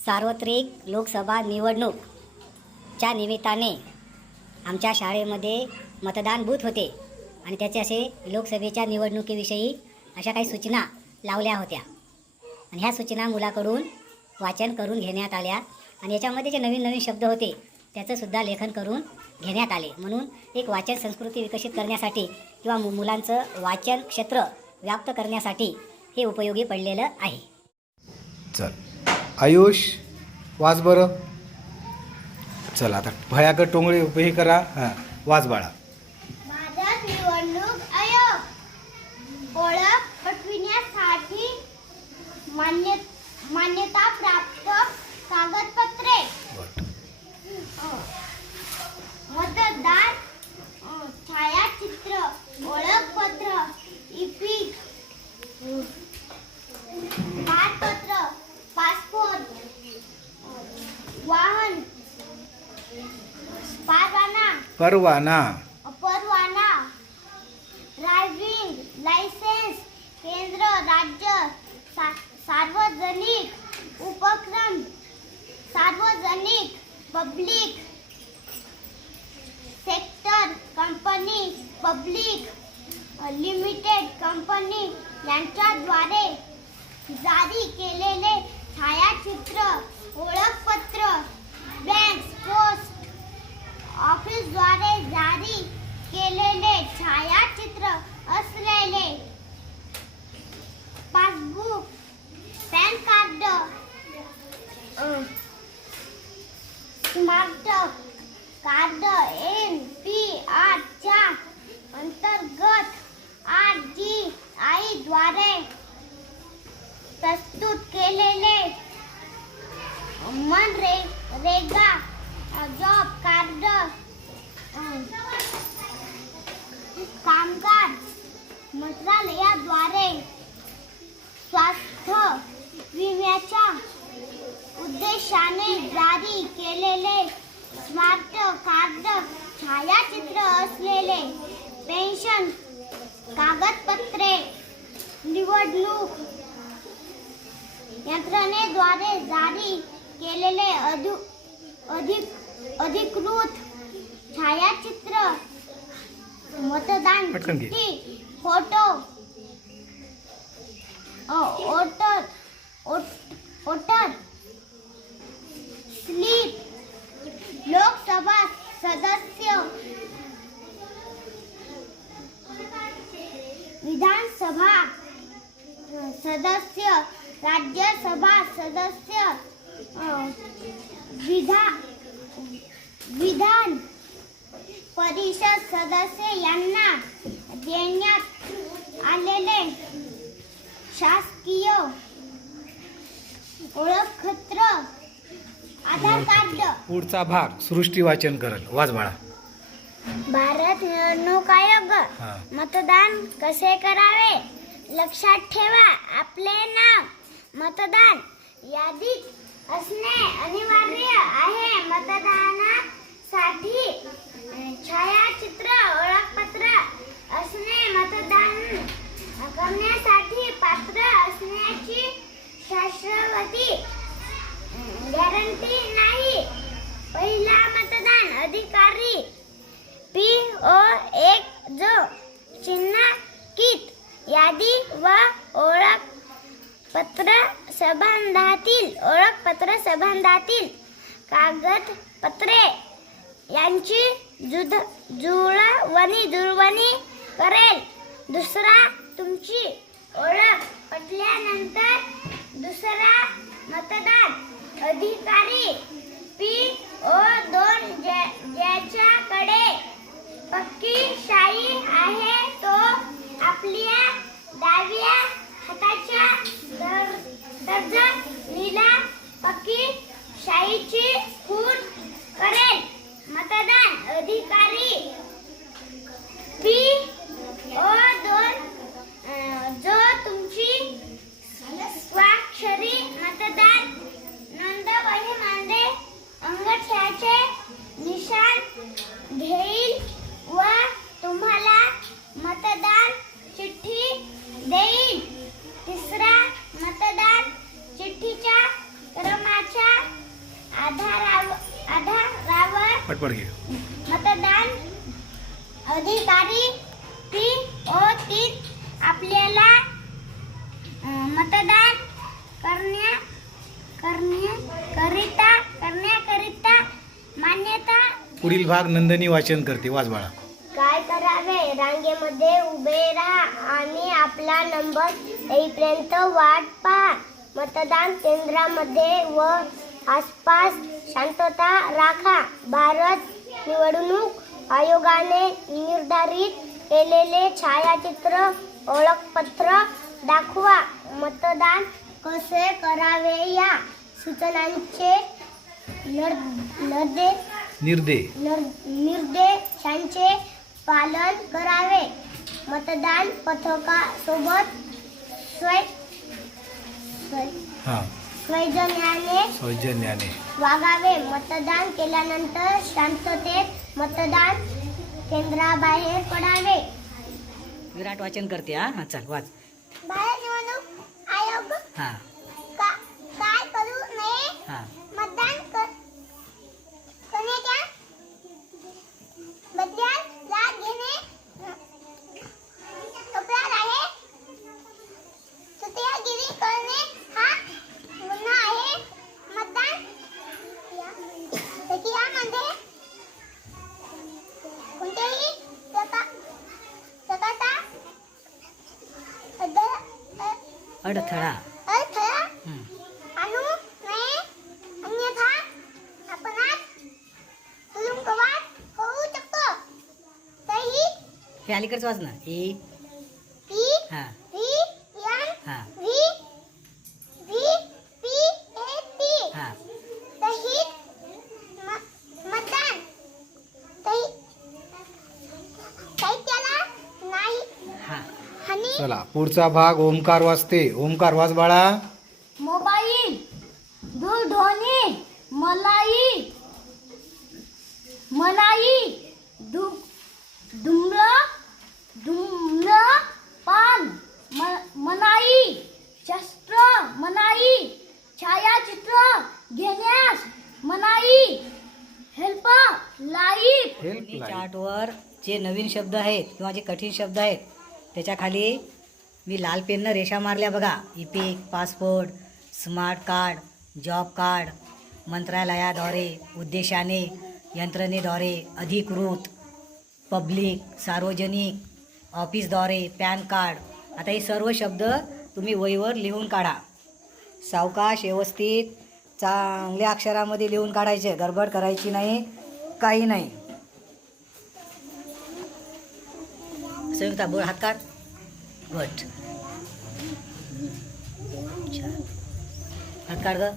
सार्वत्रिक लोकसभा निवडणूकच्या निमित्ताने आमच्या शाळेमध्ये मतदान बूथ होते आणि त्याचे असे लोकसभेच्या निवडणुकीविषयी अशा काही सूचना लावल्या होत्या आणि ह्या सूचना मुलाकडून वाचन करून घेण्यात आल्या आणि याच्यामध्ये जे नवीन नवीन शब्द होते त्याचंसुद्धा लेखन करून घेण्यात आले. म्हणून एक वाचन संस्कृती विकसित करण्यासाठी किंवा मुलांचं वाचन क्षेत्र व्याप्त करण्यासाठी हे उपयोगी पडलेलं आहे. चल आयुष वाच बरं. चल आता भयाकड टोंगळी उभी करा. हां वाच बाळा. भारत निवडणूक आयोग ओळख पटविण्यासाठी मान्यता प्राप्त कागदपत्रे मतदार छायाचित्र ओळखपत्र इपिक पारपत्र पासपोर्ट वाहन परवाना ड्रायव्हिंग लायसेन्स केंद्र राज्य सार्वजनिक उपक्रम सार्वजनिक public sector company public limited company यांच्याद्वारे जारी केलेले छायाचित्र ओळखपत्र बँक पोस्ट ऑफिसद्वारे जारी केलेले छायाचित्र असलेले passbook pan card smart card NPR च्या अंतर्गत RGI द्वारे प्रस्तुत केलेले मनरेगा जॉब कार्ड कामगार मंत्रालयाद्वारे स्वास्थ्य विम्याच्या उद्देशाने जारी केलेले स्मार्ट कार्ड छायाचित्र असलेले पेन्शन कागदपत्रे निवडणूक यंत्रणेद्वारे जारी केलेले अधिकृत छायाचित्र मतदान चिठ्ठी फोटो वोटर स्लिप लोकसभा सदस्य विधानसभा सदस्य राज्यसभा सदस्य विधान परिषद सदस्य यांना देण्यात आलेले शासकीय ओळखपत्र आधार कार्ड. पुढचा भाग सृष्टी वाचन करल. वाच बाळा. भारत निवडणूक आयोग मतदान कसे करावे लक्षात ठेवा. आपले नाव मतदान यादीत असणे अनिवार्य आहे. मतदानासाठी छायाचित्र ओळखपत्र असणे मतदान करण्यासाठी पात्र असण्याची शाश्वती गॅरंटी नाही. पहिला मतदान अधिकारी PO1 जो चिन्हांकित यादी व ओळखपत्र संबंधातील कागदपत्रे यांची जुळवणी करेल. दुसरा तुमची ओळख पटल्यानंतर दुसरा मतदान अधिकारी PO2 ज्याच्याकडे पक्की शाई आहे तो आपल्या डाव्या हाताच्या तर्जनीला पक्की शाईची खूण करेल. मतदान अधिकारी PO2 जो तुमची स्वाक्षरी मतदान नोंदवहीमध्ये अंगठ्याचे निशाण घेईल व तुम्हाला मतदान चिठ्ठी देईल. तिसरा मतदान चिठ्ठी आधारावर पटपट घे. मतदान अधिकारी PO3 आपल्याला मतदान करण्याकरिता मान्यता. पुढील भाग नंदिनी वाचन करते. वाच बाळा. काय करावे? रांगेमध्ये उभे राहा आणि आपला नंबर येईपर्यंत वाट पहा. मतदान केंद्रामध्ये व आसपास शांतता राखा. भारत निवडणूक आयोगाने निर्धारित केलेले छायाचित्र ओळखपत्र दाखवा. मतदान कसे करावे या सूचनांचे निर्देशांचे पालन करावे. मतदान पथकासोबत सौजन्याने वागावे. मतदान केल्यानंतर शांततेत मतदान केंद्राबाहेर पडावे. विराट वाचन करते. हा चल वाच. भारत निवडणूक आयोग हा काय करू नये? हा मतदान करण्याच्या बदल्यात लाच घेणे अपराध आहे. सत्यागिरी करणे हा गुन्हा आहे. मतदान प्रक्रियेमध्ये कोणत्याही प्रकारचा अडथळा हं. आणू नये, अन्यथा आपणास तुरुंगवास होऊ शकतो. तरी हे अलीकडचं वाच ना. पी हा व्ही एम हा V V P A T हा मतदान साहित्याला नाही हा हानी. चला पुढचा भाग ओमकार वाचते. ओमकार वाच बाळा. मोबाईल, दूरध्वनी, मनाई, धूम्रपान, मनाई, शस्त्र मनाई, छायाचित्र घेण्यास मनाई, हेल्प चार्टवर जे नवीन शब्द आहेत किंवा जे कठीण शब्द आहेत त्याच्या खाली मी लाल पेननं रेषा मारल्या बघा. EPIC, passport, smart card, job card, मंत्रालयाद्वारे, उद्देशाने, यंत्रणेद्वारे, अधिकृत, पब्लिक, सार्वजनिक, ऑफिसद्वारे, पॅन कार्ड. आता हे सर्व शब्द तुम्ही वहीवर लिहून काढा. सावकाश, व्यवस्थित, चांगल्या अक्षरामध्ये लिहून काढायचे. गडबड करायची नाही, काही नाही. संयुक्ता बोल, हात काढ. गुड. हात काढ ग.